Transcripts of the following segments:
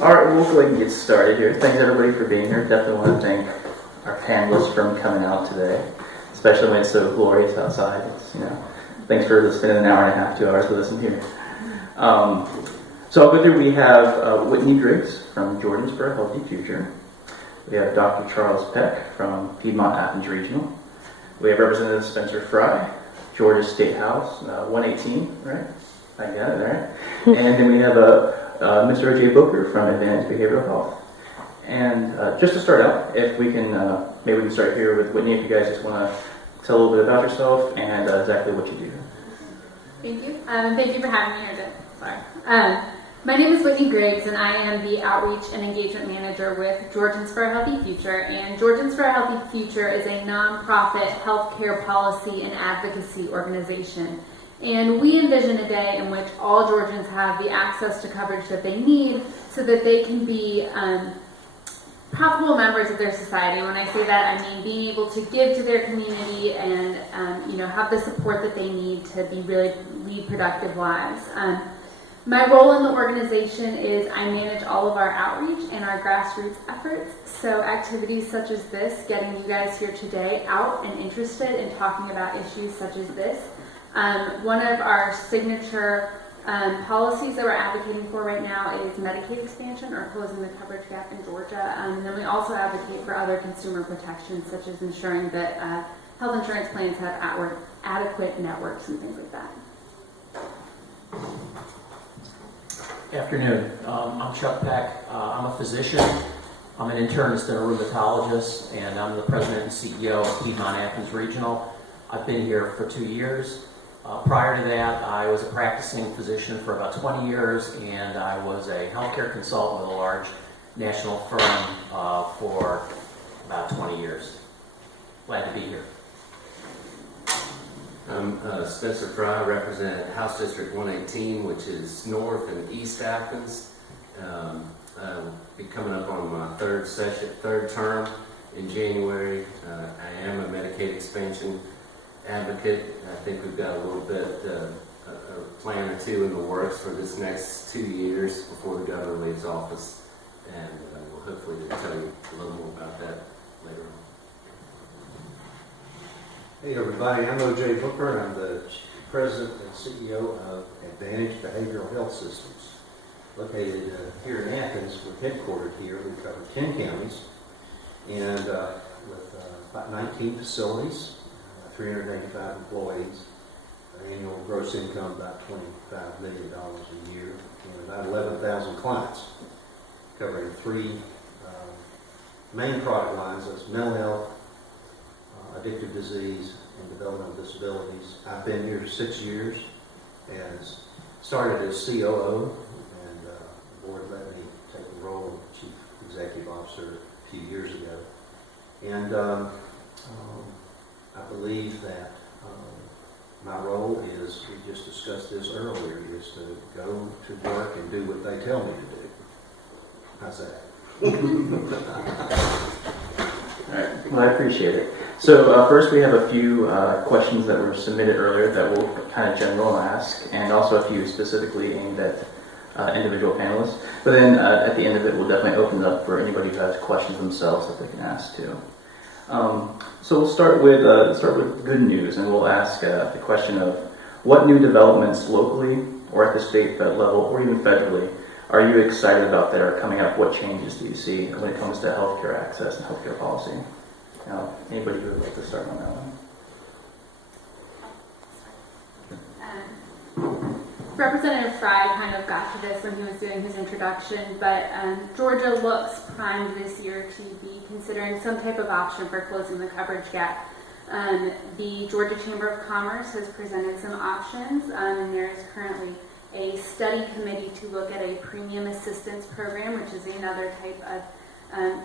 All right, we'll go ahead and get started here. Thanks everybody for being here. Definitely want to thank our panelists for coming out today, especially when it's so glorious outside. Thanks for spending an hour and a half, 2 hours with us in here. So I'll go through. We have Whitney Griggs from Georgians for a Healthy Future. We have Dr. Charles Peck from Piedmont-Athens Regional. We have Representative Spencer Frye, Georgia State House, 118, right? I got it, right? And then we have Mr. O.J. Booker from Advanced Behavioral Health. And just to start out, if we can, maybe we can start here with Whitney, if you guys just want to tell a little bit about yourself and exactly what you do. Thank you. Thank you for having me here today. Sorry. My name is Whitney Griggs, and I am the Outreach and Engagement Manager with Georgians for a Healthy Future. And Georgians for a Healthy Future is a nonprofit healthcare policy and advocacy organization. And we envision a day in which all Georgians have the access to coverage that they need so that they can be profitable members of their society. When I say that, I mean being able to give to their community and have the support that they need to be really lead productive lives. My role in the organization is I manage all of our outreach and our grassroots efforts. So activities such as this, getting you guys here today out and interested in talking about issues such as this. One of our signature policies that we're advocating for right now is Medicaid expansion or closing the coverage gap in Georgia. And then we also advocate for other consumer protections such as ensuring that health insurance plans have adequate networks and things like that. Afternoon. I'm Chuck Peck. I'm a physician. I'm an internist and a rheumatologist, and I'm the president and CEO of Piedmont-Athens Regional. I've been here for 2 years. Prior to that, I was a practicing physician for about 20 years, and I was a healthcare consultant with a large national firm for about 20 years. Glad to be here. I'm Spencer Frye, represent House District 118, which is north and east Athens. I'll be coming up on my third term in January. I am a Medicaid expansion advocate. I think we've got a little bit, a plan or two in the works for this next 2 years before the governor leaves office, and we'll hopefully tell you a little more about that later on. Hey everybody, I'm O.J. Booker. I'm the President and CEO of Advantage Behavioral Health Systems. Located here in Athens, we're headquartered here. We cover 10 counties and with about 19 facilities, 385 employees, annual gross income about $25 million a year, and about 11,000 clients, covering three main product lines. That's mental health, addictive disease, and developmental disabilities. I've been here 6 years, as started as COO, and the board let me take the role of Chief Executive Officer a few years ago. And I believe that my role is, we just discussed this earlier, is to go to work and do what they tell me to do. How's that? All right. Well, I appreciate it. So first we have a few questions that were submitted earlier that we'll kind of general ask, and also a few specifically aimed at individual panelists. But then at the end of it, we'll definitely open it up for anybody who has questions themselves that they can ask too. So we'll start with good news, and we'll ask the question of what new developments locally or at the state level or even federally are you excited about that are coming up? What changes do you see when it comes to healthcare access and healthcare policy? Now, anybody who would like to start on that one? Representative Frye kind of got to this when he was doing his introduction, but Georgia looks primed this year to be considering some type of option for closing the coverage gap. The Georgia Chamber of Commerce has presented some options, and there is currently a study committee to look at a premium assistance program, which is another type of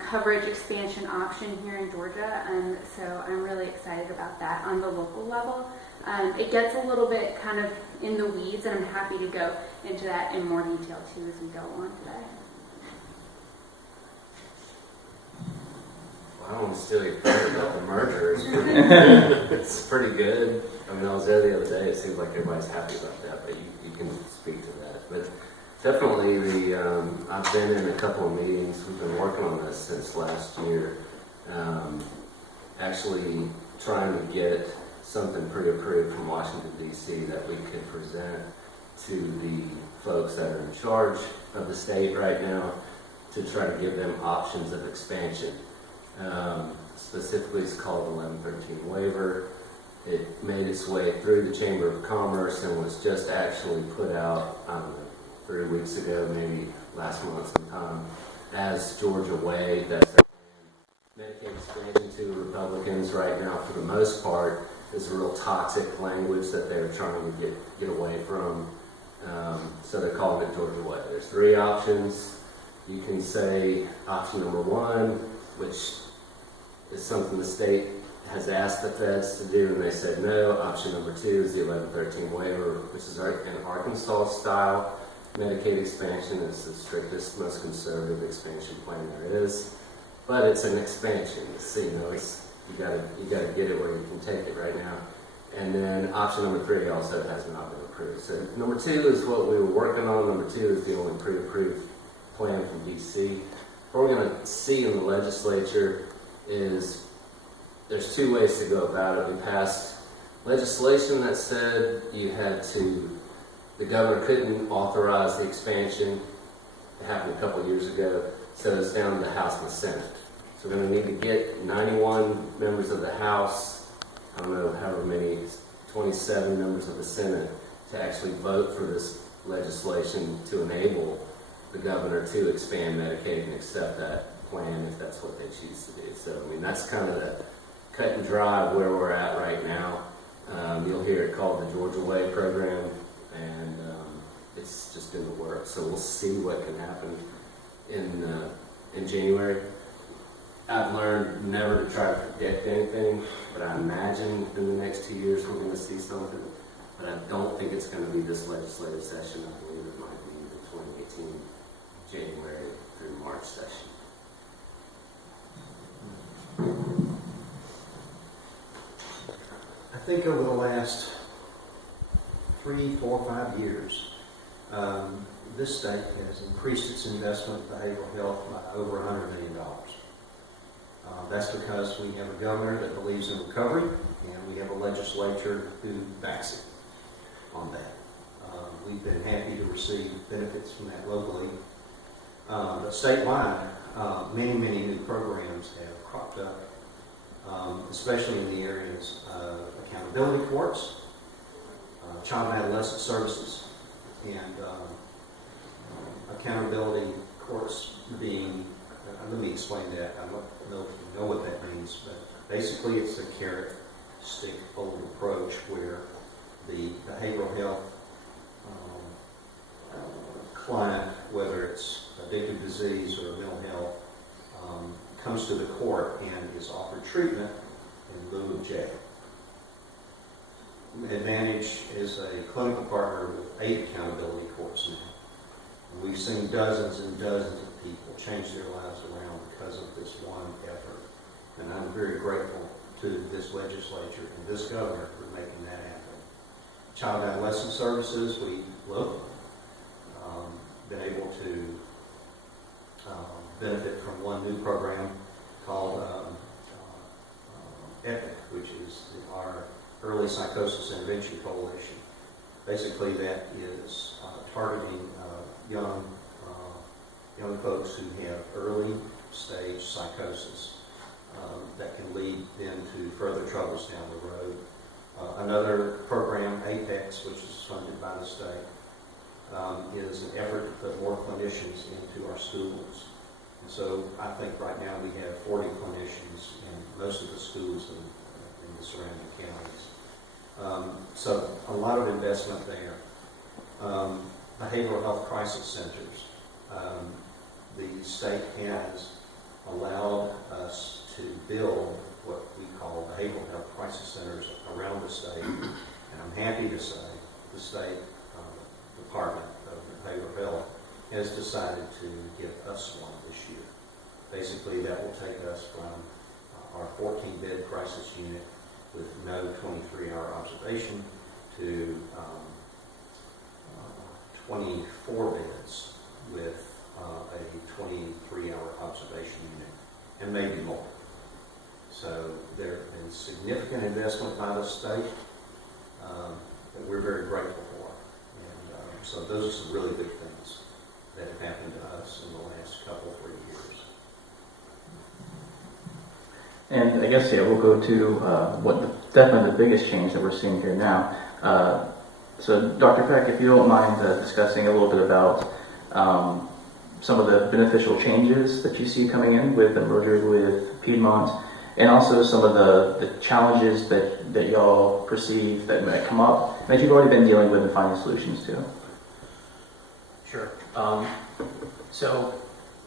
coverage expansion option here in Georgia, and so I'm really excited about that on the local level. It gets a little bit kind of in the weeds, and I'm happy to go into that in more detail too as we go on today. Well, I don't want to steal your thunder about the merger. It's pretty good. I mean, I was there the other day. It seems like everybody's happy about that, but you can speak to that. But Definitely, I've been in a couple of meetings. We've been working on this since last year. Actually trying to get something pre-approved from Washington, D.C. that we could present to the folks that are in charge of the state right now to try to give them options of expansion. Specifically, it's called 1113 waiver. It made its way through the Chamber of Commerce and was just actually put out, I don't know, 3 weeks ago, maybe last month sometime, as Georgia Way. That's their plan. Medicaid expansion to Republicans right now, for the most part, is a real toxic language that they're trying to get away from. So they're calling it Georgia Way. There's 3 options. You can say option number 1, which is something the state has asked the feds to do, and they said no. Option number 2 is the 1113 waiver, which is an Arkansas-style Medicaid expansion. It's the strictest, most conservative expansion plan there is, but it's an expansion. So, you gotta get it where you can take it right now. And then option number 3 also has not been approved. So number 2 is what we were working on. Number 2 is the only pre-approved plan from DC. What we're going to see in the legislature is there's 2 ways to go about it. We passed legislation that said the governor couldn't authorize the expansion. It happened a couple of years ago. So it's down to the House and the Senate. So we're going to need to get 91 members of the House, I don't know however many, 27 members of the Senate to actually vote for this legislation to enable the governor to expand Medicaid and accept that plan if that's what they choose to do. So, I mean, that's kind of the cut and dry of where we're at right now. You'll hear it called the Georgia Way program, and it's just in the works. So we'll see what can happen in January. I've learned never to try to predict anything, but I imagine in the next 2 years we're going to see something. But I don't think it's going to be this legislative session. I believe it might be the 2018 January through March session. I think over the last 3, 4, 5 years, this state has increased its investment in behavioral health by over $100 million. That's because we have a governor that believes in recovery, and we have a legislature who backs it on that. We've been happy to receive benefits from that locally. But statewide, many new programs have cropped up, especially in the areas of accountability courts, child and adolescent services, and accountability courts being, let me explain that. I don't know if you know what that means, but basically it's a carrot, stick, hold approach where the behavioral health client, whether it's addictive disease or mental health, comes to the court and is offered treatment in lieu of jail. Advantage is a clinical partner with 8 accountability courts now. And we've seen dozens and dozens of people change their lives around because of this one effort. And I'm very grateful to this legislature and this governor for making that happen. Child and adolescent services, we look, been able to benefit from one new program called Peck, which is our Early Psychosis Intervention Coalition. Basically, that is targeting young folks who have early stage psychosis that can lead them to further troubles down the road. Another program, Apex, which is funded by the state, is an effort to put more clinicians into our schools. And so I think right now we have 40 clinicians in most of the schools in the surrounding counties. So a lot of investment there. Behavioral health crisis centers. The state has allowed us to build what we call behavioral health crisis centers around the state. And I'm happy to say the state Department of Behavioral Health has decided to give us one this year. Basically, that will take us from our 14-bed crisis unit with no 23-hour observation to 24 beds with a 23-hour observation unit, and maybe more. So there has been significant investment by the state that we're very grateful for. And so those are some really good things that have happened to us in the last couple, 3 years. And I guess, yeah, we'll go to definitely the biggest change that we're seeing here now. So, Dr. Peck, if you don't mind discussing a little bit about some of the beneficial changes that you see coming in with the merger with Piedmont, and also some of the challenges that y'all perceive that might come up, that you've already been dealing with and finding solutions to. Sure. So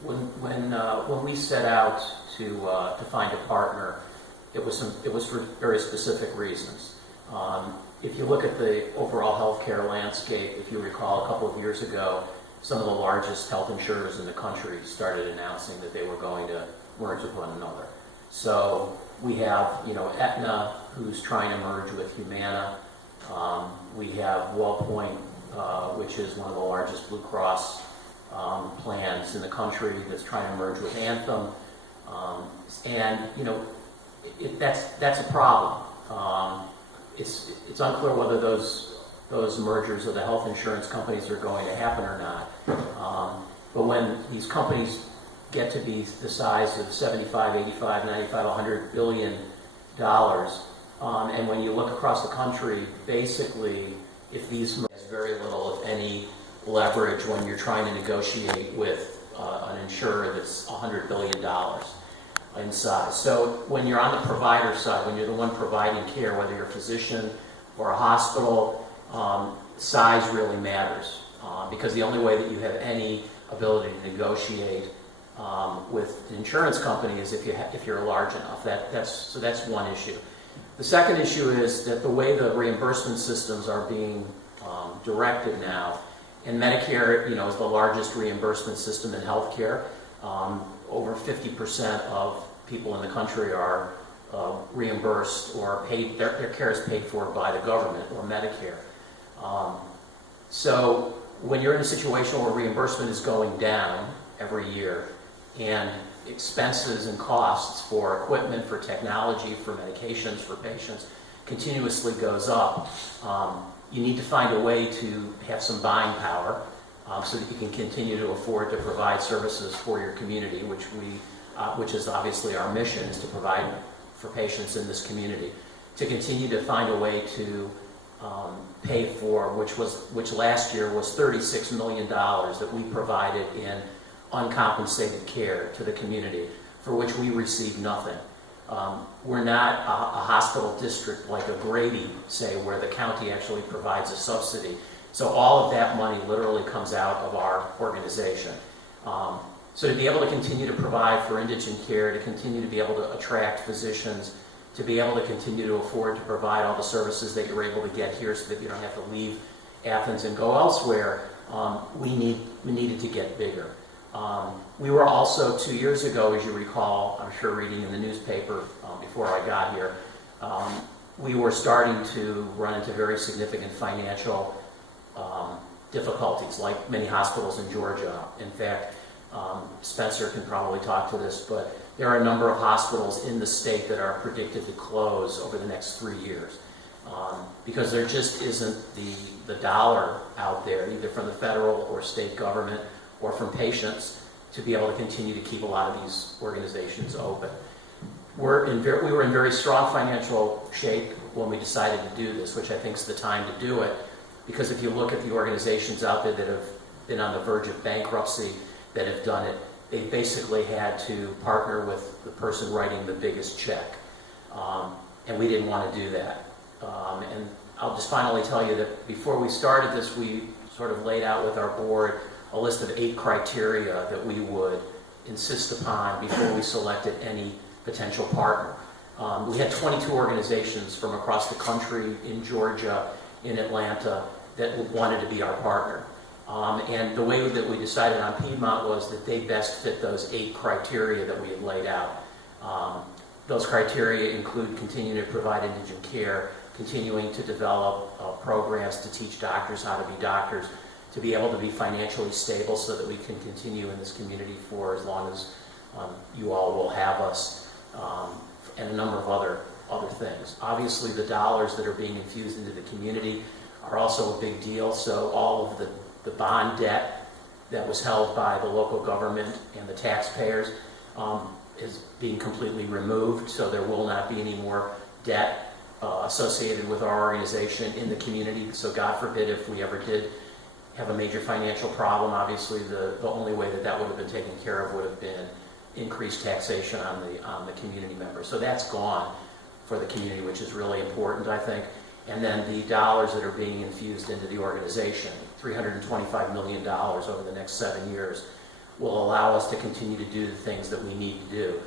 when we set out to find a partner, it was for very specific reasons. If you look at the overall healthcare landscape, if you recall, a couple of years ago, some of the largest health insurers in the country started announcing that they were going to merge with one another. So we have, Aetna, who's trying to merge with Humana. We have WellPoint, which is one of the largest Blue Cross plans in the country, that's trying to merge with Anthem. That's a problem. It's unclear whether those mergers of the health insurance companies are going to happen or not. But when these companies get to be the size of 75, 85, 95, 100 billion dollars, and when you look across the country, basically, if these has very little, if any, leverage when you're trying to negotiate with an insurer that's $100 billion in size. So when you're on the provider side, when you're the one providing care, whether you're a physician or a hospital, size really matters, because the only way that you have any ability to negotiate with an insurance company is if you're large enough. That's one issue. The second issue is that the way the reimbursement systems are being directed now, and Medicare, is the largest reimbursement system in healthcare. Over 50% of people in the country are reimbursed or paid. Their care is paid for by the government or Medicare. So when you're in a situation where reimbursement is going down every year, and expenses and costs for equipment, for technology, for medications, for patients continuously goes up, you need to find a way to have some buying power so that you can continue to afford to provide services for your community, which is obviously our mission, is to provide for patients in this community. To continue to find a way to pay for, which last year was $36 million that we provided in uncompensated care to the community, for which we received nothing. We're not a hospital district like a Grady, say, where the county actually provides a subsidy. So all of that money literally comes out of our organization. So to be able to continue to provide for indigent care, to continue to be able to attract physicians, to be able to continue to afford to provide all the services that you're able to get here so that you don't have to leave Athens and go elsewhere, we needed to get bigger. We were also 2 years ago, as you recall, I'm sure reading in the newspaper before I got here, we were starting to run into very significant financial difficulties, like many hospitals in Georgia. In fact, Spencer can probably talk to this, but there are a number of hospitals in the state that are predicted to close over the next 3 years because there just isn't the dollar out there, either from the federal or state government or from patients, to be able to continue to keep a lot of these organizations open. We were in very strong financial shape when we decided to do this, which I think is the time to do it, because if you look at the organizations out there that have been on the verge of bankruptcy, that have done it, they basically had to partner with the person writing the biggest check. And we didn't want to do that. And I'll just finally tell you that before we started this, we sort of laid out with our board a list of 8 criteria that we would insist upon before we selected any potential partner. We had 22 organizations from across the country, in Georgia, in Atlanta, that wanted to be our partner. And the way that we decided on Piedmont was that they best fit those 8 criteria that we had laid out. Those criteria include continuing to provide indigent care, continuing to develop programs to teach doctors how to be doctors, to be able to be financially stable so that we can continue in this community for as long as you all will have us, and a number of other things. Obviously, the dollars that are being infused into the community are also a big deal. So all of the bond debt that was held by the local government and the taxpayers is being completely removed. So there will not be any more debt associated with our organization in the community. So God forbid if we ever did have a major financial problem, obviously the only way that would have been taken care of would have been increased taxation on the community members. So that's gone for the community, which is really important, I think. And then the dollars that are being infused into the organization, $325 million over the next 7 years, will allow us to continue to do the things that we need to do.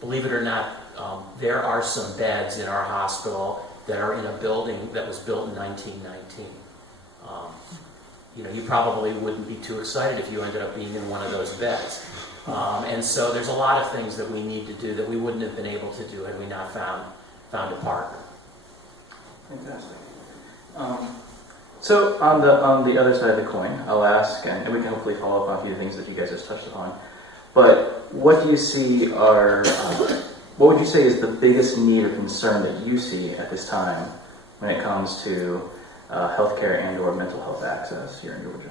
Believe it or not, there are some beds in our hospital that are in a building that was built in 1919. You probably wouldn't be too excited if you ended up being in one of those beds. And so there's a lot of things that we need to do that we wouldn't have been able to do had we not found a partner. Fantastic. So on the other side of the coin, I'll ask, and we can hopefully follow up on a few things that you guys just touched upon. But what do you see what would you say is the biggest need or concern that you see at this time when it comes to healthcare and/or mental health access here in Georgia?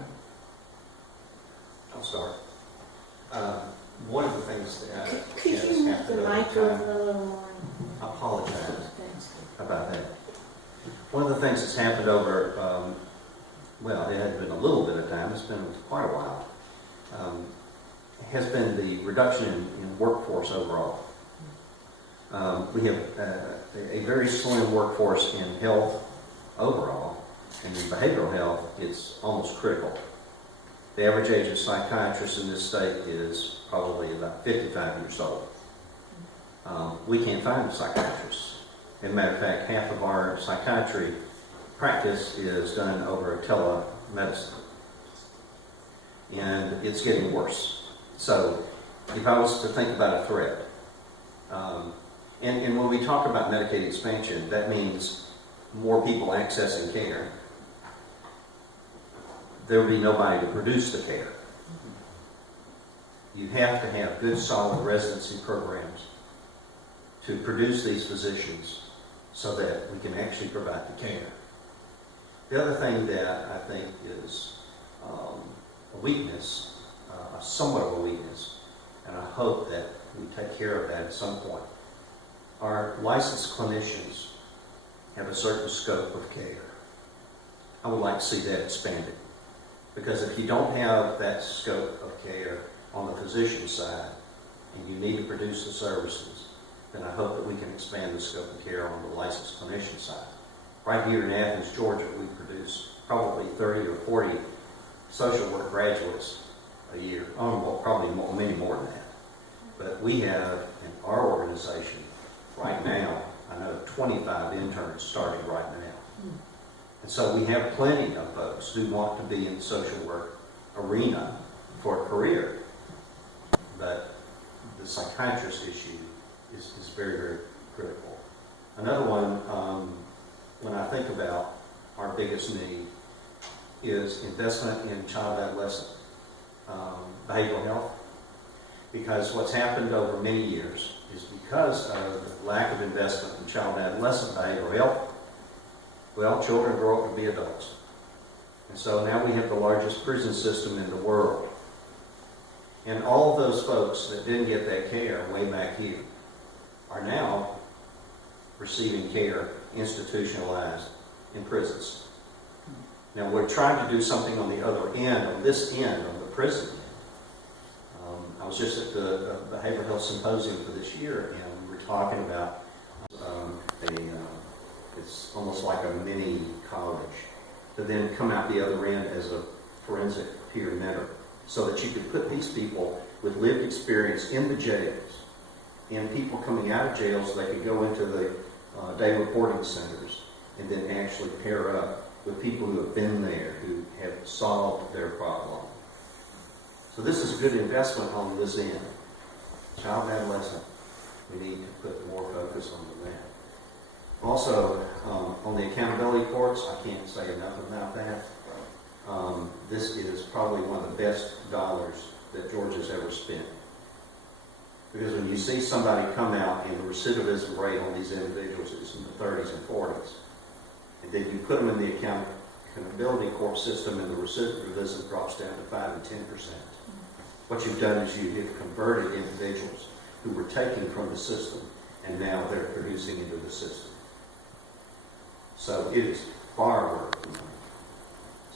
I'll start. One of the things that Could has you move happened the over mic time, over a little more? I apologize about that. One of the things that's happened over, it had been a little bit of time, it's been quite a while, has been the reduction in workforce overall. We have a very slim workforce in health overall, and in behavioral health, it's almost critical. The average age of psychiatrists in this state is probably about 55 years old. We can't find psychiatrists. As a matter of fact, half of our psychiatry practice is done over telemedicine. And it's getting worse. So if I was to think about a threat, and when we talk about Medicaid expansion, that means more people accessing care. There will be nobody to produce the care. You have to have good, solid residency programs to produce these physicians so that we can actually provide the care. The other thing that I think is a weakness, somewhat of a weakness, and I hope that we take care of that at some point, our licensed clinicians have a certain scope of care. I would like to see that expanded. Because if you don't have that scope of care on the physician side, and you need to produce the services, then I hope that we can expand the scope of care on the licensed clinician side. Right here in Athens, Georgia, we produce probably 30 or 40 social work graduates a year. Probably many more than that. But we have in our organization right now, I know 25 interns starting right now. And so we have plenty of folks who want to be in the social work arena for a career. But the psychiatrist issue is very, very critical. Another one, when I think about our biggest need, is investment in child-adolescent behavioral health. Because what's happened over many years is because of the lack of investment in child-adolescent behavioral health, children grow up to be adults. And so now we have the largest prison system in the world. And all of those folks that didn't get that care way back here are now receiving care institutionalized in prisons. Now we're trying to do something on the other end, on this end of the prison end. I was just at the Behavioral Health Symposium for this year, and we were talking about it's almost like a mini college, to then come out the other end as a forensic peer mentor, so that you could put these people with lived experience in the jails, and people coming out of jail so they could go into the day reporting centers and then actually pair up with people who have been there, who have solved their problem. So this is a good investment on this end. Child and adolescent, we need to put more focus on that. Also, on the accountability courts, I can't say enough about that. this is probably one of the best dollars that Georgia's ever spent. Because when you see somebody come out and the recidivism rate on these individuals is in the 30s and 40s, and then you put them in the accountability court system and the recidivism drops down to 5 and 10%. What you've done is you have converted individuals who were taken from the system and now they're producing into the system. So it is far worth the money.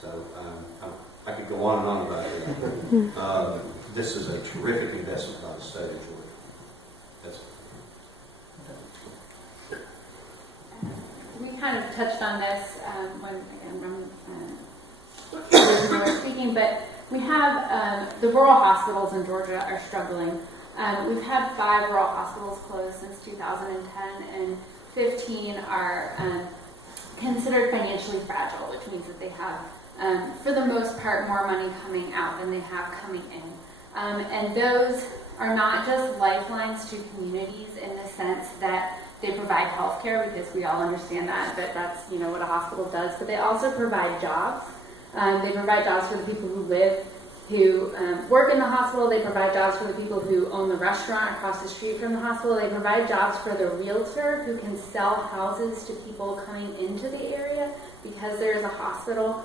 So I could go on and on about it. This is a terrific investment by the state of Georgia. That's We kind of touched on this when we were speaking, but we have the rural hospitals in Georgia are struggling. We've had 5 rural hospitals closed since 2010, and 15 are considered financially fragile, which means that they have, for the most part, more money coming out than they have coming in. And those are not just lifelines to communities in the sense that they provide health care, because we all understand that that's what a hospital does, but they also provide jobs. They provide jobs for the people who work in the hospital. They provide jobs for the people who own the restaurant across the street from the hospital. They provide jobs for the realtor who can sell houses to people coming into the area because there's a hospital.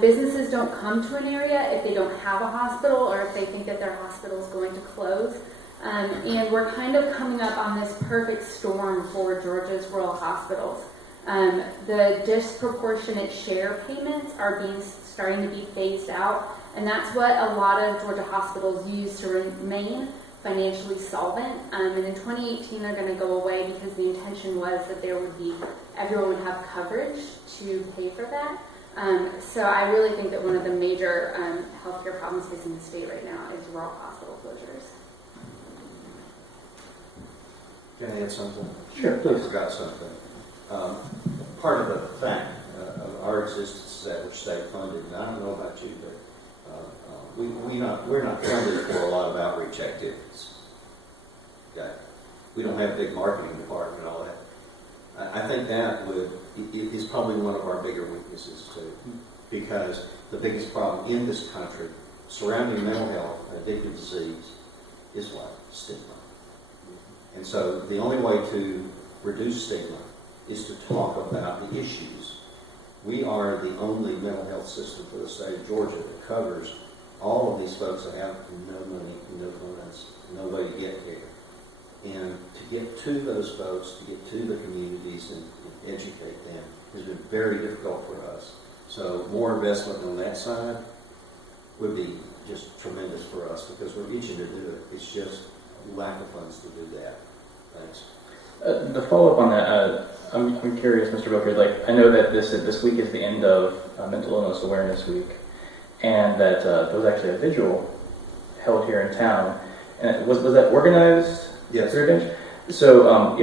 Businesses don't come to an area if they don't have a hospital or if they think that their hospital is going to close. And we're kind of coming up on this perfect storm for Georgia's rural hospitals. The disproportionate share payments are starting to be phased out, and that's what a lot of Georgia hospitals use to remain financially solvent. And in 2018, they're going to go away because the intention was that everyone would have coverage to pay for that. So I really think that one of the major healthcare problems facing the state right now is rural hospital closures. Can I add something? Sure, please. I forgot something. Part of the fact of our existence is that we're state funded, and I don't know about you, but we're not funded for a lot of outreach activities. Okay? We don't have a big marketing department and all that. I think that is probably one of our bigger weaknesses too, because the biggest problem in this country surrounding mental health and addictive disease is what? Stigma. And so the only way to reduce stigma is to talk about the issues. We are the only mental health system for the state of Georgia that covers all of these folks that have no money, no funds, no way to get care. And to get to those folks, to get to the communities and educate them has been very difficult for us. So more investment on that side would be just tremendous for us because we're itching to do it. It's just lack of funds to do that. Thanks. To follow up on that, I'm curious, Mr. Booker. I know that this week is the end of Mental Illness Awareness Week, and that there was actually a vigil held here in town. And was that organized? Yes. So,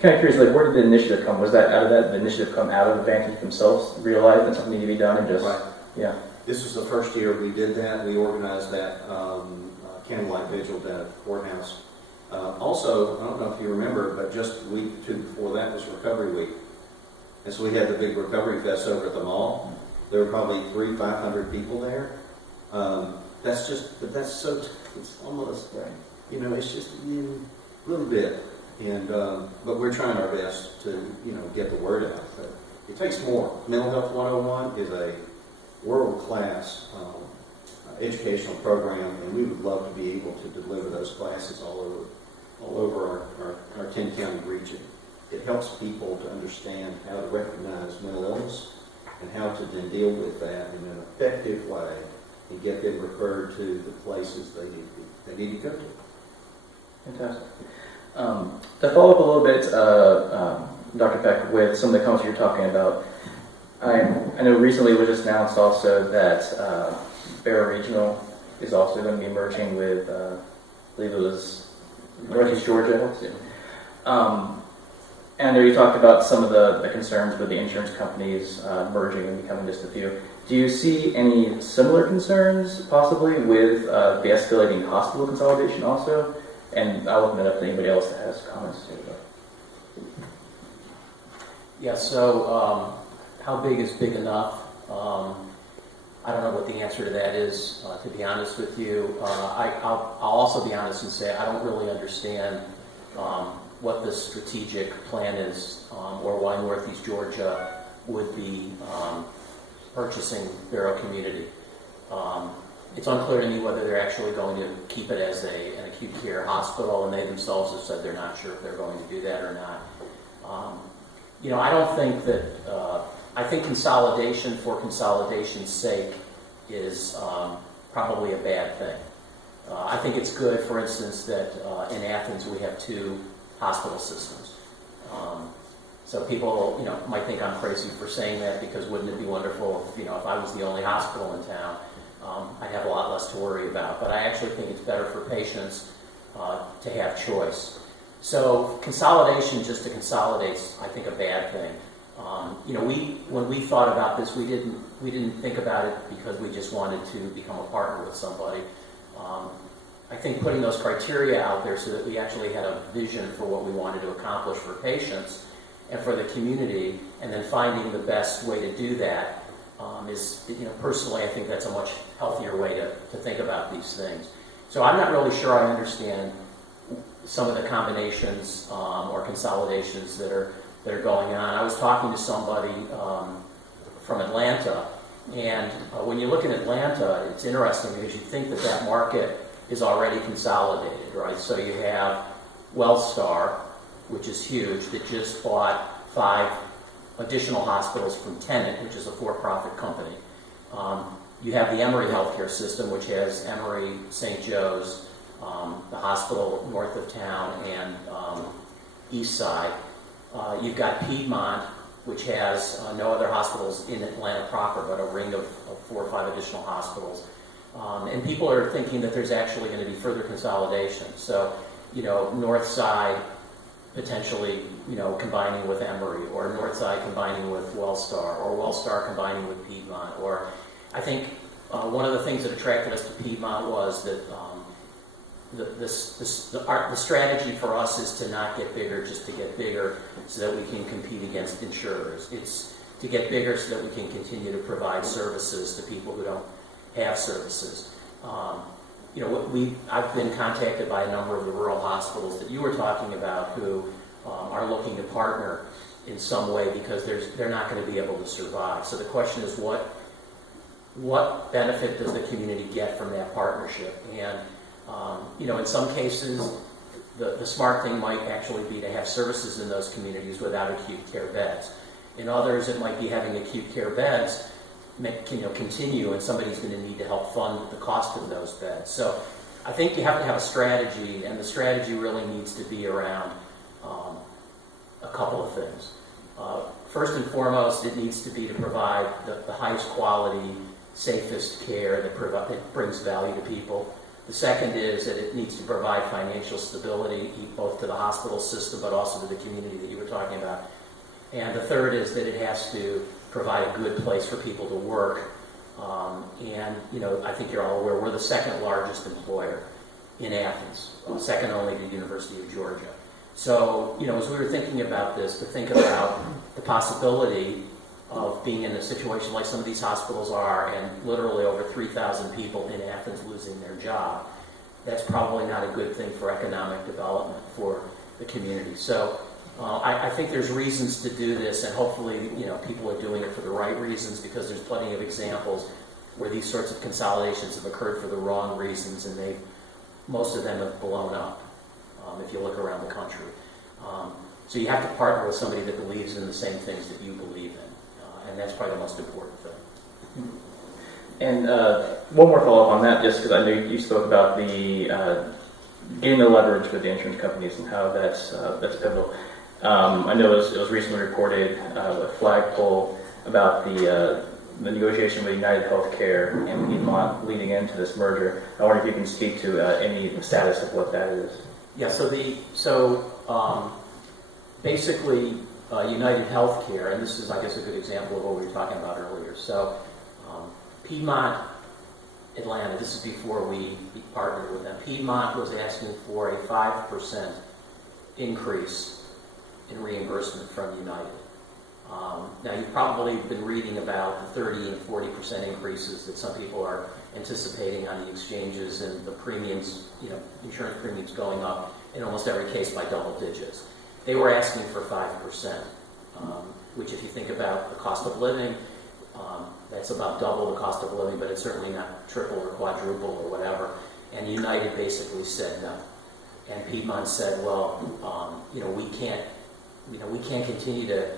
kind of curious, where did the initiative come? Was that out of that? The initiative come out of the Vantage themselves, realized that something needed to be done, and just right. Yeah. This was the first year we did that. We organized that candlelight vigil down at the courthouse. Also, I don't know if you remember, but just a week or two before that was Recovery Week. And so we had the big Recovery Fest over at the mall. There were probably 300-500 people there. It's almost, it's just a little bit. And, but we're trying our best to, get the word out. But it takes more. Mental Health 101 is a world-class educational program, and we would love to be able to deliver those classes all over our 10-county region. It helps people to understand how to recognize mental illness and how to then deal with that in an effective way and get them referred to the places they need to go to. Fantastic. To follow up a little bit, Dr. Peck, with some of the comments you're talking about, I know recently it was just announced also that Bear Regional is also going to be merging with, I believe it was Northeast Georgia. And there you talked about some of the concerns with the insurance companies merging and becoming just a few. Do you see any similar concerns possibly with the escalating hospital consolidation also? And I'll open it up to anybody else that has comments too. Yeah, so how big is big enough? I don't know what the answer to that is, to be honest with you. I'll also be honest and say I don't really understand what the strategic plan is, or why Northeast Georgia would be purchasing Vero Community. It's unclear to me whether they're actually going to keep it as an acute care hospital, and they themselves have said they're not sure if they're going to do that or not. I don't think that, I think consolidation for consolidation's sake is probably a bad thing. I think it's good, for instance, that in Athens we have 2 hospital systems. So people, might think I'm crazy for saying that, because wouldn't it be wonderful if I was the only hospital in town? I'd have a lot less to worry about. But I actually think it's better for patients to have choice. So consolidation just to consolidate is, I think, a bad thing. When we thought about this, we didn't think about it because we just wanted to become a partner with somebody. I think putting those criteria out there so that we actually had a vision for what we wanted to accomplish for patients and for the community, and then finding the best way to do that is, personally, I think that's a much healthier way to think about these things. So I'm not really sure I understand some of the combinations or consolidations that are going on. I was talking to somebody from Atlanta, and when you look at Atlanta, it's interesting because you think that market is already consolidated, right? So you have WellStar, which is huge, that just bought 5 additional hospitals from Tenet, which is a for-profit company. You have the Emory Healthcare System, which has Emory, St. Joe's, the hospital north of town, and east side. You've got Piedmont, which has no other hospitals in Atlanta proper, but a ring of 4 or 5 additional hospitals. And people are thinking that there's actually going to be further consolidation. So, north side potentially, combining with Emory, or north side combining with WellStar, or WellStar combining with Piedmont. Or I think one of the things that attracted us to Piedmont was that the strategy for us is to not get bigger just to get bigger so that we can compete against insurers. It's to get bigger so that we can continue to provide services to people who don't have services. I've been contacted by a number of the rural hospitals that you were talking about who are looking to partner in some way because they're not going to be able to survive. So the question is, what benefit does the community get from that partnership? And in some cases, the smart thing might actually be to have services in those communities without acute care beds. In others, it might be having acute care beds continue, and somebody's going to need to help fund the cost of those beds. So I think you have to have a strategy, and the strategy really needs to be around a couple of things. First and foremost, it needs to be to provide the highest quality, safest care that brings value to people. The second is that it needs to provide financial stability, both to the hospital system, but also to the community that you were talking about. And the third is that it has to provide a good place for people to work. I think you're all aware, we're the 2nd largest employer in Athens, second only to the University of Georgia. So, as we were thinking about this, to think about the possibility of being in a situation like some of these hospitals are, and literally over 3,000 people in Athens losing their job, that's probably not a good thing for economic development for the community. So I think there's reasons to do this, and hopefully, people are doing it for the right reasons, because there's plenty of examples where these sorts of consolidations have occurred for the wrong reasons, and most of them have blown up, if you look around the country. So you have to partner with somebody that believes in the same things that you believe in, and that's probably the most important thing. And one more follow-up on that, just because I know you spoke about the getting the leverage with the insurance companies and how that's pivotal. I know it was recently reported a flagpole about the negotiation with United Healthcare and Piedmont leading into this merger. I wonder if you can speak to any status of what that is. Yeah. So basically, United Healthcare, and this is, I guess, a good example of what we were talking about earlier. So Piedmont, Atlanta, this is before we partnered with them. Piedmont was asking for a 5% increase in reimbursement from United. Now, you've probably been reading about the 30 and 40% increases that some people are anticipating on the exchanges, and the premiums, insurance premiums going up in almost every case by double digits. They were asking for 5%, which if you think about the cost of living, that's about double the cost of living, but it's certainly not triple or quadruple or whatever. And United basically said no. And Piedmont said, well, we can't continue to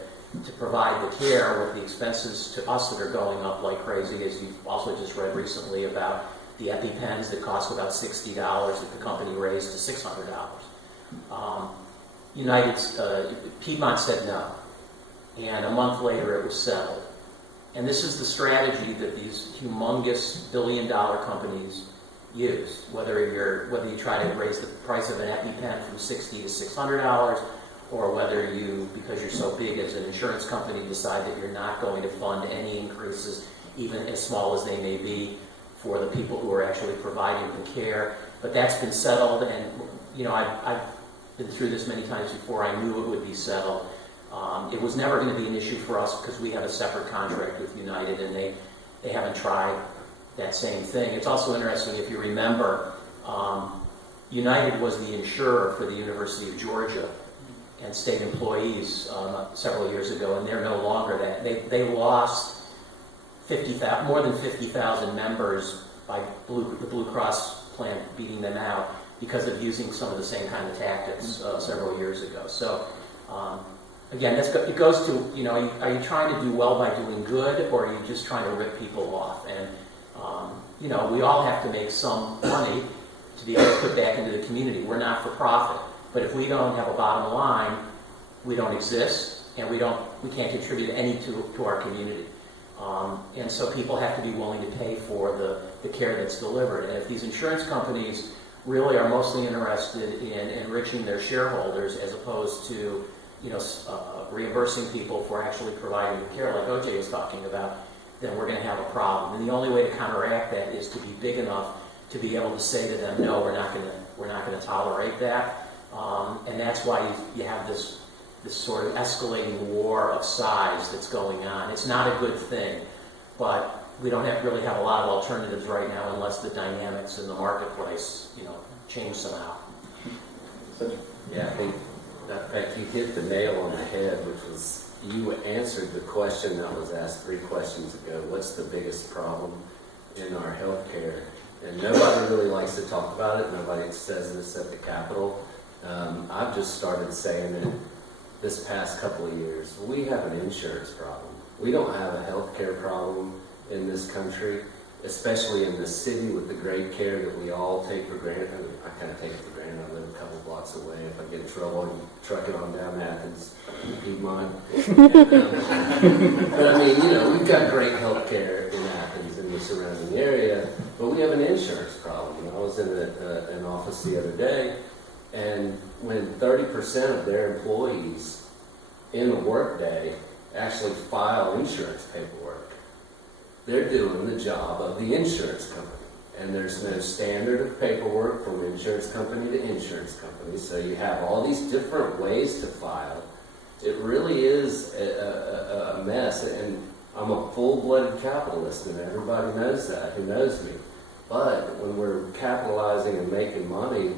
provide the care with the expenses to us that are going up like crazy, as you've also just read recently about the EpiPens that cost about $60 that the company raised to $600. Piedmont said no. And a month later it was settled. And this is the strategy that these humongous billion-dollar companies use. Whether you try to raise the price of an EpiPen from $60 to $600, or whether you, because you're so big as an insurance company, decide that you're not going to fund any increases, even as small as they may be, for the people who are actually providing the care. But that's been settled, and I've been through this many times before. I knew it would be settled. It was never going to be an issue for us because we have a separate contract with United, and they haven't tried that same thing. It's also interesting, if you remember, United was the insurer for the University of Georgia and state employees several years ago, and they're no longer that. They lost more than 50,000 members by the Blue Cross plan beating them out because of using some of the same kind of tactics several years ago. So again, it goes to, are you trying to do well by doing good, or are you just trying to rip people off? And we all have to make some money to be able to put back into the community. We're not for profit. But if we don't have a bottom line, we don't exist, and we can't contribute any to our community. And so people have to be willing to pay for the care that's delivered. And if these insurance companies really are mostly interested in enriching their shareholders as opposed to reimbursing people for actually providing the care like OJ was talking about, then we're going to have a problem. And the only way to counteract that is to be big enough to be able to say to them, no, we're not going to tolerate that. And that's why you have this sort of escalating war of size that's going on. It's not a good thing, but we don't really have a lot of alternatives right now unless the dynamics in the marketplace, change somehow. Yeah, I think that you hit the nail on the head, which was, you answered the question that was asked 3 questions ago. What's the biggest problem in our healthcare? And nobody really likes to talk about it. Nobody says this at the Capitol. I've just started saying it this past couple of years. We have an insurance problem. We don't have a healthcare problem in this country, especially in this city with the great care that we all take for granted. I kind of take it for granted. I live a couple blocks away. If I get in trouble, I can truck it on down Athens, Piedmont. But I mean, we've got great health care in Athens and the surrounding area, but we have an insurance problem. I was in an office the other day, and when 30% of their employees in the workday actually file insurance paperwork, they're doing the job of the insurance company. And there's no standard of paperwork from insurance company to insurance company. So you have all these different ways to file. It really is a mess. And I'm a full-blooded capitalist, and everybody knows that, who knows me. But when we're capitalizing and making money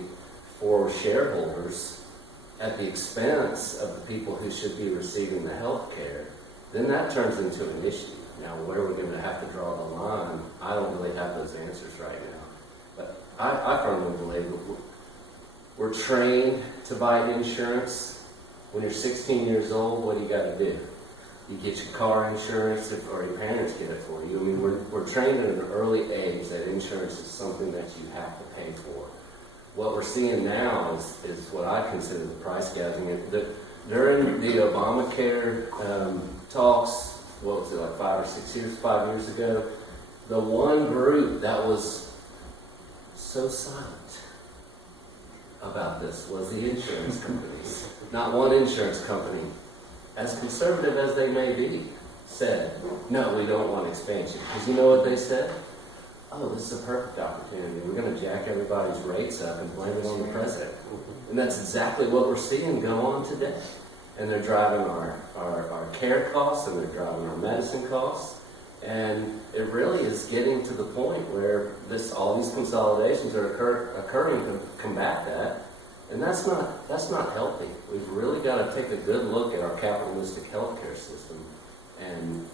for shareholders at the expense of the people who should be receiving the health care, then that turns into an issue. Now, where are we going to have to draw the line? I don't really have those answers right now. But I firmly believe that we're trained to buy insurance. When you're 16 years old, what do you got to do? You get your car insurance, or your parents get it for you. I mean, we're trained at an early age that insurance is something that you have to pay for. What we're seeing now is what I consider the price gouging. During the Obamacare talks, what was it, like 5 years ago, the one group that was so silent about this was the insurance companies. Not one insurance company, as conservative as they may be, said, no, we don't want expansion. Because you know what they said? Oh, this is a perfect opportunity. We're going to jack everybody's rates up and blame it on the president. And that's exactly what we're seeing go on today. and they're driving our care costs, and they're driving our medicine costs. And it really is getting to the point where all these consolidations are occurring to combat that, and that's not healthy. We've really got to take a good look at our capitalistic healthcare system, and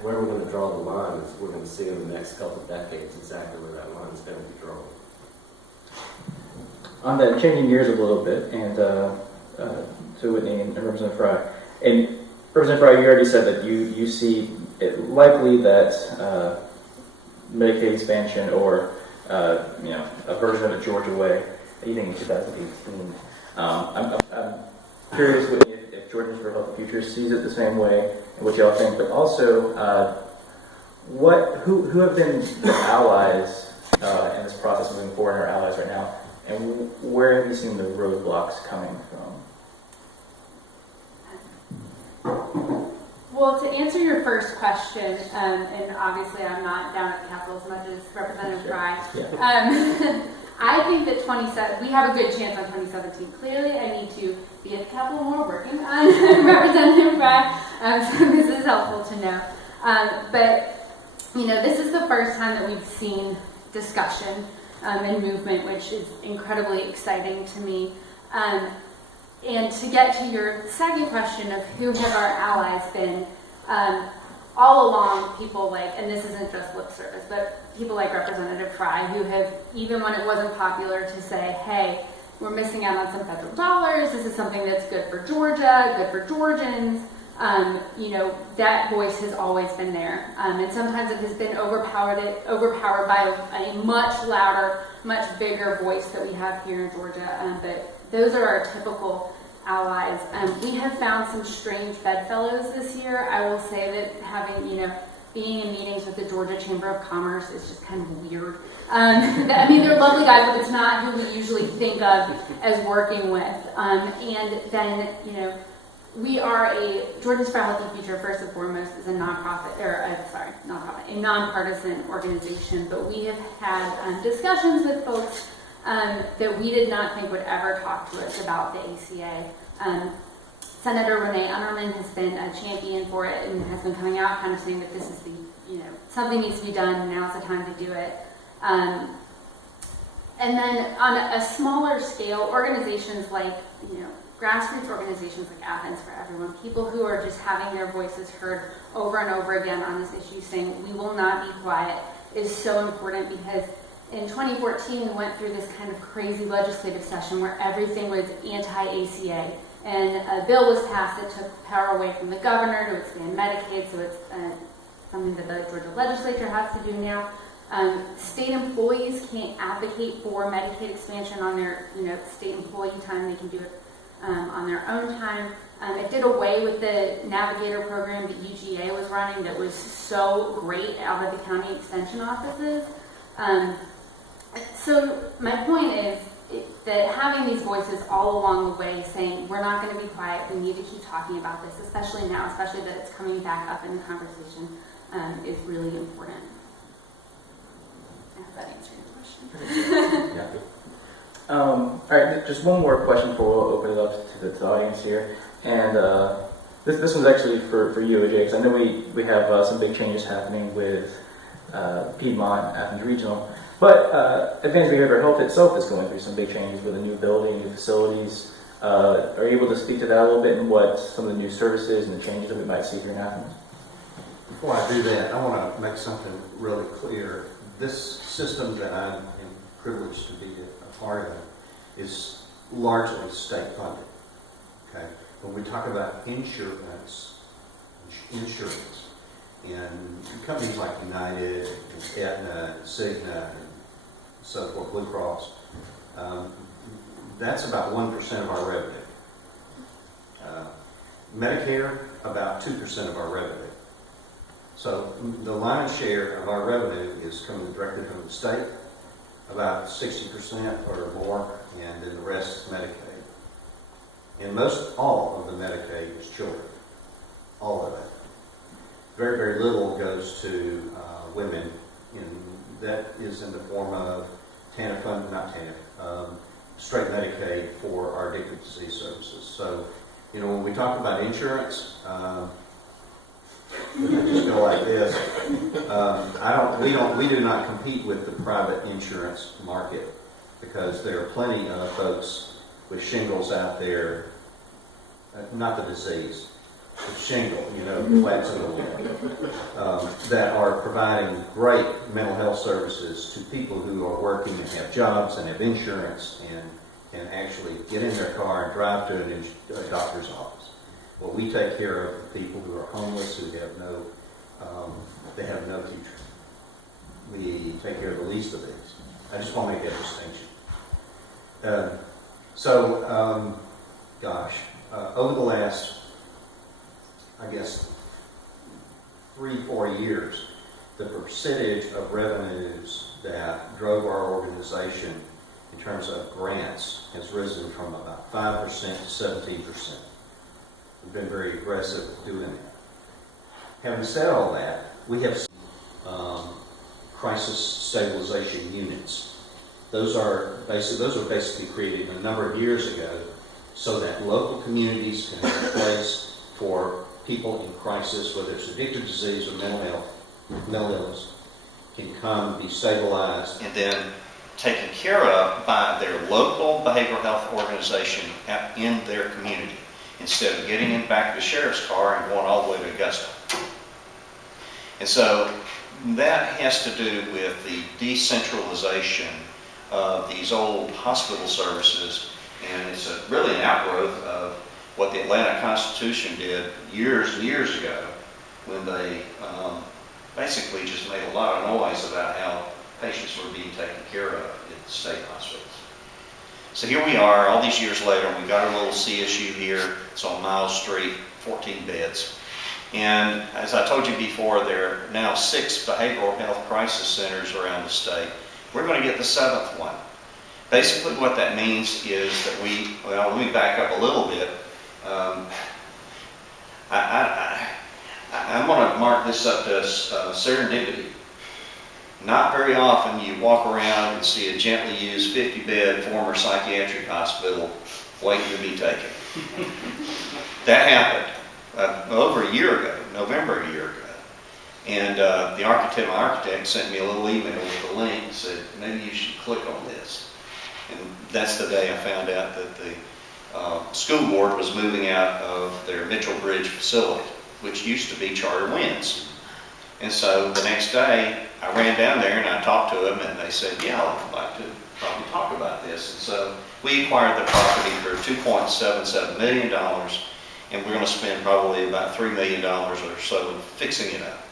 where we're going to draw the line is we're going to see in the next couple of decades exactly where that line is going to be drawn. On that, changing gears a little bit, and to Whitney and Representative Frye. And Representative Frye, you already said that you see it likely that Medicaid expansion or a version of a Georgia way, you think in 2018. I'm curious, Whitney, if Georgians for a Healthy Future sees it the same way, and what y'all think, but also who have been the allies in this process moving forward, our allies right now, and where have you seen the roadblocks coming from? Well, to answer your first question, and obviously I'm not down at the Capitol as much as Representative Frye, I think that we have a good chance on 2017. Clearly, I need to be at the Capitol more working on Representative Frye, so this is helpful to know. But, this is the first time that we've seen discussion and movement, which is incredibly exciting to me. And to get to your second question of who have our allies been, all along people like, and this isn't just lip service, but people like Representative Frye who have, even when it wasn't popular, to say, hey, we're missing out on some federal dollars, this is something that's good for Georgia, good for Georgians, that voice has always been there. And sometimes it has been overpowered by a much louder, much bigger voice that we have here in Georgia. But those are our typical allies. We have found some strange bedfellows this year. I will say that being in meetings with the Georgia Chamber of Commerce is just kind of weird. They're lovely guys, but it's not who we usually think of as working with. And then, we are Georgians for a Healthy Future, first and foremost, is a nonpartisan organization, but we have had discussions with folks that we did not think would ever talk to us about the ACA. Senator Renee Unterman has been a champion for it and has been coming out kind of saying that this is something needs to be done, now's the time to do it. And then on a smaller scale, organizations like, grassroots organizations like Athens for Everyone, people who are just having their voices heard over and over again on this issue, saying we will not be quiet, is so important, because in 2014 we went through this kind of crazy legislative session where everything was anti-ACA, and a bill was passed that took power away from the governor to expand Medicaid, so it's something that the Georgia legislature has to do now. State employees can't advocate for Medicaid expansion on their state employee time, they can do it on their own time. It did away with the Navigator program that UGA was running that was so great out of the county extension offices. So my point is that having these voices all along the way saying we're not going to be quiet, we need to keep talking about this, especially now, especially that it's coming back up in the conversation, is really important. I hope that answered your question. Yeah. All right, just one more question before we'll open it up to the audience here. And this one's actually for you, AJ, because I know we have some big changes happening with Piedmont-Athens Regional. But Advanced Behavioral Health itself is going through some big changes with a new building, new facilities. Are you able to speak to that a little bit and what some of the new services and the changes that we might see here in Athens? Before I do that, I want to make something really clear. This system that I'm privileged to be a part of is largely state funded. Okay, when we talk about insurance, and companies like United, and Aetna, and Cigna, and so forth, Blue Cross, that's about 1% of our revenue. Medicare, about 2% of our revenue. So the lion's share of our revenue is coming directly from the state, about 60% or more, and then the rest is Medicaid. And most all of the Medicaid is children, all of it. Very, very little goes to women, and that is in the form of straight Medicaid for our addicted disease services. So You know, when we talk about insurance, I just go like this. We do not compete with the private insurance market because there are plenty of folks with shingles out there, not the disease, the shingle, you know, the flat shingle, that are providing great mental health services to people who are working and have jobs and have insurance and can actually get in their car and drive to a doctor's office. Well, we take care of the people who are homeless, who have no, they have no future. We take care of the least of these. I just want to make that distinction. Over the last, I guess, 3-4 years, the percentage of revenues that drove our organization in terms of grants has risen from about 5% to 17%. We've been very aggressive at doing that. Having said all that, we have crisis stabilization units. Those are basically created a number of years ago so that local communities can have a place for people in crisis, whether it's addictive disease or mental illness, can come, be stabilized, and then taken care of by their local behavioral health organization in their community, instead of getting in the back of the sheriff's car and going all the way to Augusta. And so that has to do with the decentralization of these old hospital services, and it's really an outgrowth of what the Atlanta Constitution did years and years ago, when they basically just made a lot of noise about how patients were being taken care of at the state hospitals. So here we are, all these years later, we got our little CSU here. It's on Miles Street, 14 beds. And as I told you before, there are now 6 behavioral health crisis centers around the state. We're going to get the 7th one. Basically what that means is that let me back up a little bit. I'm going to mark this up as serendipity. Not very often you walk around and see a gently used 50-bed former psychiatric hospital waiting to be taken. That happened over a year ago, November a year ago. And my architect sent me a little email with a link and said, maybe you should click on this. And that's the day I found out that the school board was moving out of their Mitchell Bridge facility, which used to be Charter Winds. And so the next day, I ran down there and I talked to them, and they said, yeah, I'd like to probably talk about this. And so we acquired the property for $2.77 million, and we're going to spend probably about $3 million or so fixing it up.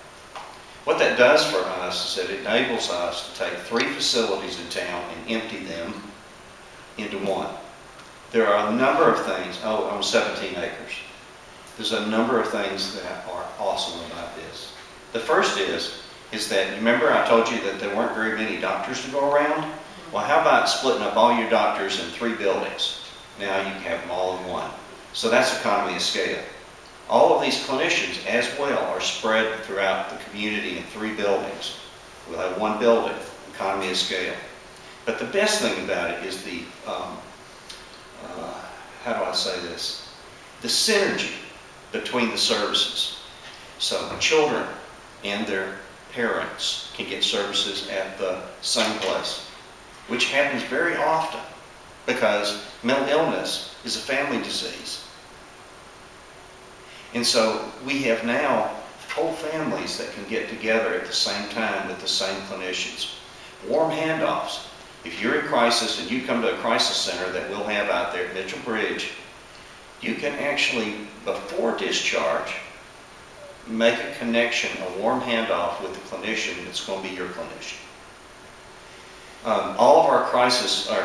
What that does for us is it enables us to take 3 facilities in town and empty them into one. There are a number of things, on 17 acres. There's a number of things that are awesome about this. The first is that, remember I told you that there weren't very many doctors to go around? Well, how about splitting up all your doctors in 3 buildings? Now you can have them all in one. So that's economy of scale. All of these clinicians as well are spread throughout the community in 3 buildings. We'll have 1 building, economy of scale. But the best thing about it is the, how do I say this? The synergy between the services. So the children and their parents can get services at the same place, which happens very often because mental illness is a family disease. And so we have now whole families that can get together at the same time with the same clinicians. Warm handoffs. If you're in crisis and you come to a crisis center that we'll have out there at Mitchell Bridge, you can actually, before discharge, make a connection, a warm handoff with the clinician that's going to be your clinician. All of our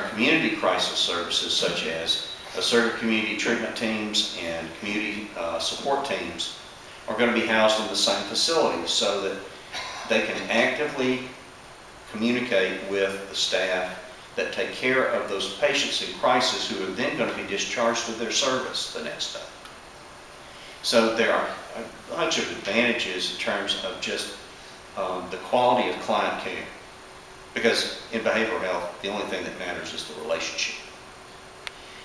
community crisis services, such as assertive community treatment teams and community support teams, are going to be housed in the same facility so that they can actively communicate with the staff that take care of those patients in crisis who are then going to be discharged with their service the next day. So there are a bunch of advantages in terms of just the quality of client care. Because in behavioral health, the only thing that matters is the relationship.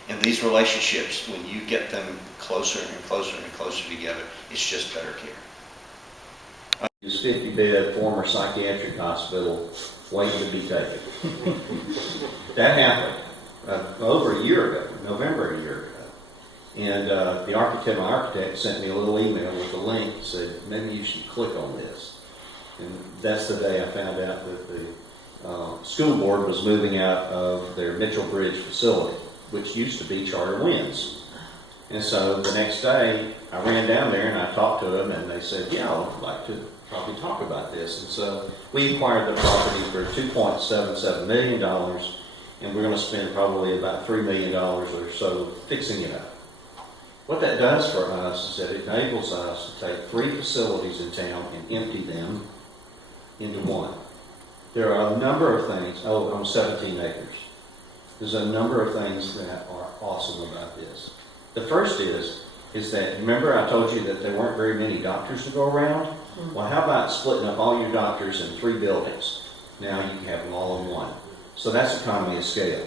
And these relationships, when you get them closer and closer and closer together. It's just better care. This 50-bed former psychiatric hospital waiting to be taken. That happened over a year ago, November a year ago. And my architect sent me a little email with a link that said, maybe you should click on this. And that's the day I found out that the school board was moving out of their Mitchell Bridge facility, which used to be Charter Winds. And so the next day, I ran down there and I talked to them, and they said, yeah, I would like to probably talk about this. And so we acquired the property for $2.77 million, and we're going to spend probably about $3 million or so fixing it up. What that does for us is that it enables us to take 3 facilities in town and empty them into one. There are a number of things, on 17 acres. There's a number of things that are awesome about this. The first is that, remember I told you that there weren't very many doctors to go around? Well, how about splitting up all your doctors in 3 buildings? Now you can have them all in one. So that's economy of scale.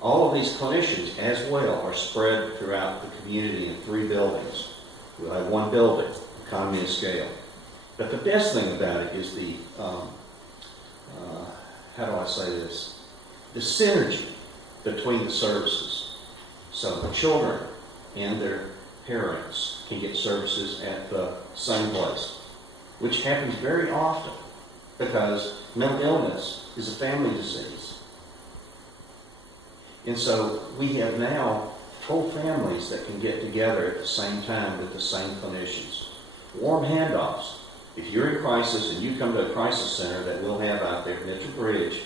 All of these clinicians as well are spread throughout the community in 3 buildings. We'll have 1 building, economy of scale. But the best thing about it is the, how do I say this? The synergy between the services. So the children and their parents can get services at the same place, which happens very often because mental illness is a family disease. And so we have now whole families that can get together at the same time with the same clinicians. Warm handoffs. If you're in crisis and you come to a crisis center that we'll have out there at Mitchell Bridge,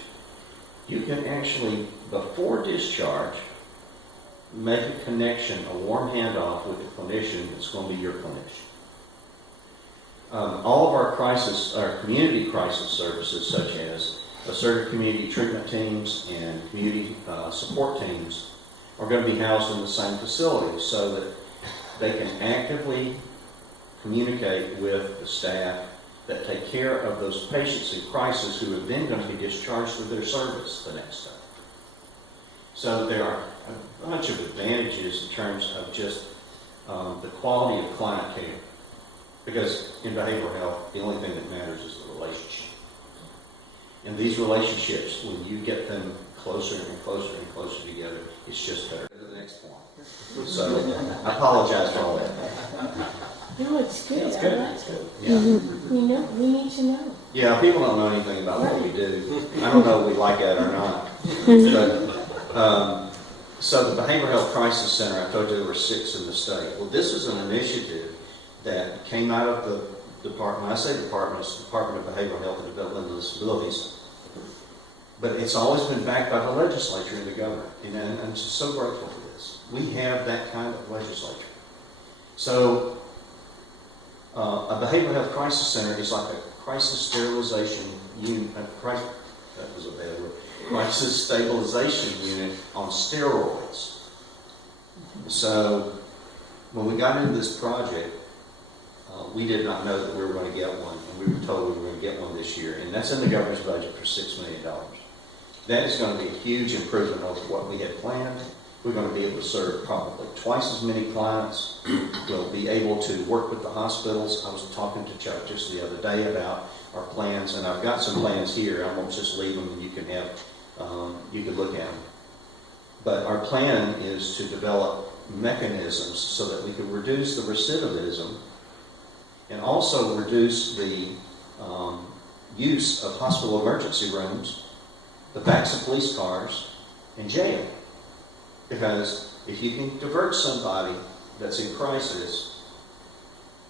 you can actually, before discharge, make a connection, a warm handoff with the clinician that's going to be your clinician. All of our community crisis services, such as assertive community treatment teams and community support teams, are going to be housed in the same facility so that they can actively communicate with the staff that take care of those patients in crisis who are then going to be discharged with their service the next day. So there are a bunch of advantages in terms of just the quality of client care. Because in behavioral health, the only thing that matters is the relationship. And these relationships, when you get them closer and closer and closer together, it's just better. To the next point. So I apologize for all that. No, it's good. It's good. I like It's it. good. Yeah. We know. We need to know. Yeah, people don't know anything about what we do. I don't know if we like that or not. But, so the Behavioral Health Crisis Center, I told you there were 6 in the state. Well, this is an initiative that came out of the department. When I say department, it's the Department of Behavioral Health and Developmental Disabilities. But it's always been backed by the legislature and the government. And I'm just so grateful for this. We have that kind of legislature. So a Behavioral Health Crisis Center is like a crisis sterilization unit. That was a bad word. Crisis stabilization unit on steroids. So when we got into this project, we did not know that we were going to get one, and we were told we were going to get one this year, and that's in the governor's budget for $6 million. That is going to be a huge improvement over what we had planned. We're going to be able to serve probably twice as many clients. We'll be able to work with the hospitals. I was talking to Chuck just the other day about our plans, and I've got some plans here. I won't just leave them, and you can look at them. But our plan is to develop mechanisms so that we can reduce the recidivism and also reduce the use of hospital emergency rooms, the backs of police cars, and jail. Because if you can divert somebody that's in crisis,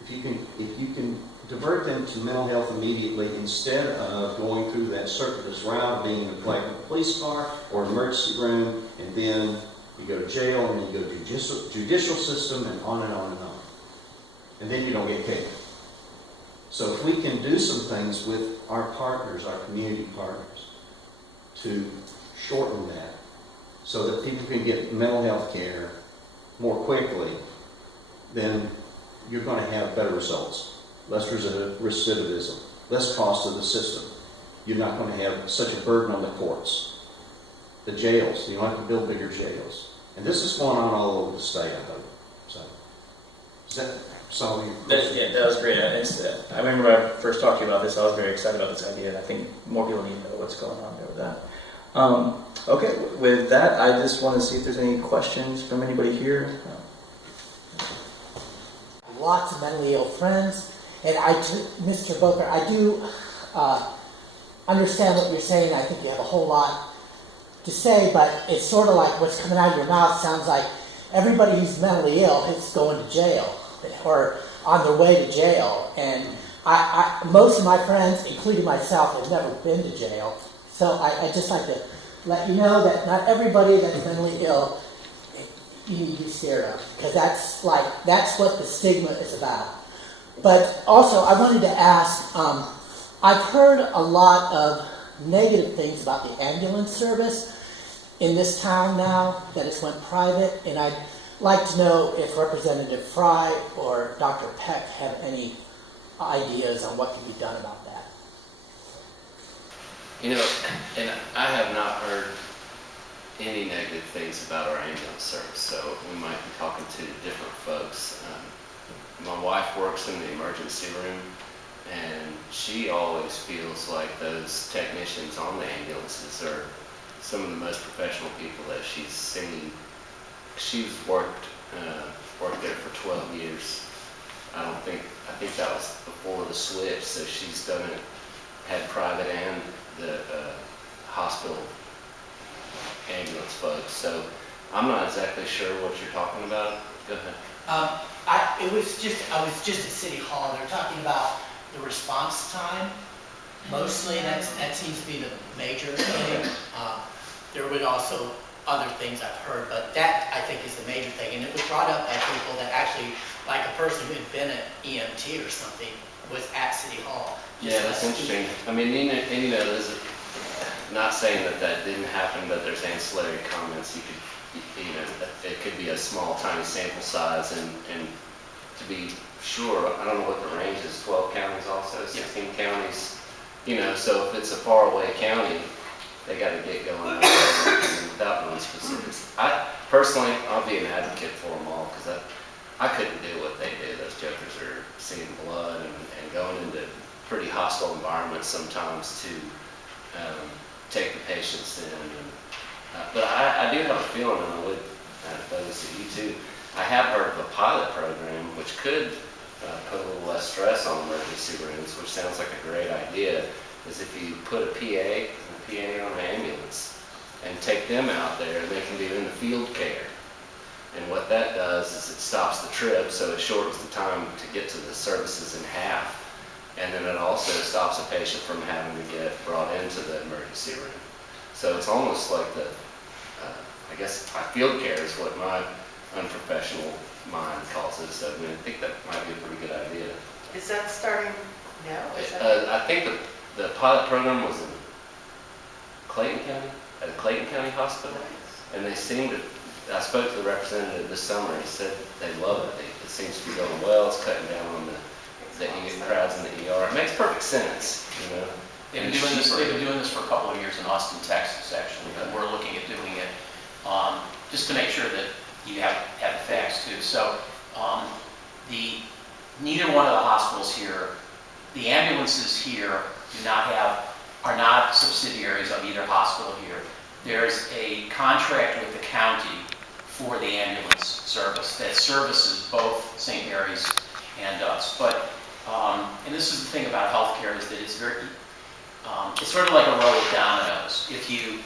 if you can divert them to mental health immediately instead of going through that circuitous route of being in a police car or emergency room, and then you go to jail, and then you go to judicial system, and on and on and on. And then you don't get care. So if we can do some things with our partners, our community partners, to shorten that so that people can get mental health care more quickly, then you're going to have better results. Less recidivism, less cost of the system. You're not going to have such a burden on the courts. The jails, you don't have to build bigger jails. And this is going on all over the state, I hope. So Does that solve your That, question? yeah, that was great. I remember when I first talked to you about this, I was very excited about this idea, and I think more people need to know what's going on there with that. Okay, with that, I just want to see if there's any questions from anybody here. Lots of mentally ill friends, and Mr. Booker, I do understand what you're saying. I think you have a whole lot to say, but it's sort of like what's coming out of your mouth sounds like everybody who's mentally ill is going to jail or on their way to jail. And most of my friends, including myself, have never been to jail. So I just like to let you know that not everybody that's mentally ill you need to be scared of, because that's what the stigma is about. But also, I wanted to ask, I've heard a lot of negative things about the ambulance service in this town now that it's went private, and I'd like to know if Representative Frye or Dr. Peck have any ideas on what can be done about that. You know, and I have not heard any negative things about our ambulance service, so we might be talking to different folks. My wife works in the emergency room, and she always feels like those technicians on the ambulances are some of the most professional people that she's seen. She's worked there for 12 years. I think that was before the switch, so she's done it, had private and the hospital ambulance folks. So I'm not exactly sure what you're talking about. Go ahead. I was just at City Hall. They're talking about the response time. Mostly that seems to be the major thing. There were also other things I've heard, but that I think is the major thing. And it was brought up by people that actually, like a person who had been an EMT or something, was at City Hall. Yeah, that's interesting. I mean, you know, there's not saying that didn't happen, but there's ancillary comments. You know, it could be a small, tiny sample size, and to be sure, I don't know what the range is. 12 counties also, 16 counties. You know, so if it's a faraway county, they got to get going without knowing specifics. Personally, I'll be an advocate for them all, because I couldn't do what they do. Those jokers are seeing blood and going into pretty hostile environments sometimes to take the patients in. But I do have a feeling, and I would focus at you too, I have heard of a pilot program which could put a little less stress on emergency rooms, which sounds like a great idea, is if you put a PA on an ambulance and take them out there, they can do in the field care. And what that does is it stops the trip, so it shortens the time to get to the services in half. And then it also stops a patient from having to get brought into the emergency room. So it's almost like I guess field care is what my unprofessional mind calls it. So I mean, I think that might be a pretty good idea. Is that starting now? I think the pilot program was in Clayton County, at a Clayton County hospital, and they seemed to, I spoke to the representative this summer, he said they love it. It seems to be going well. It's cutting down on the crowds in the ER. It makes perfect sense, you know. They've been doing this for a couple of years in Austin, Texas, actually. And we're looking at doing it just to make sure that you have the facts too. So neither one of the hospitals here, the ambulances here are not subsidiaries of either hospital here. There's a contract with the county for the ambulance service that services both St. Mary's and us. But and this is the thing about healthcare, is that it's very it's sort of like a row of dominoes. If you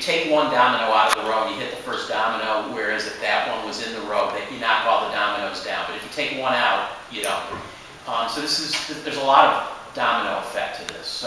take one domino out of the row and you hit the first domino, whereas if that one was in the row, that you knock all the dominoes down. But if you take one out, you don't. So there's a lot of domino effect to this. So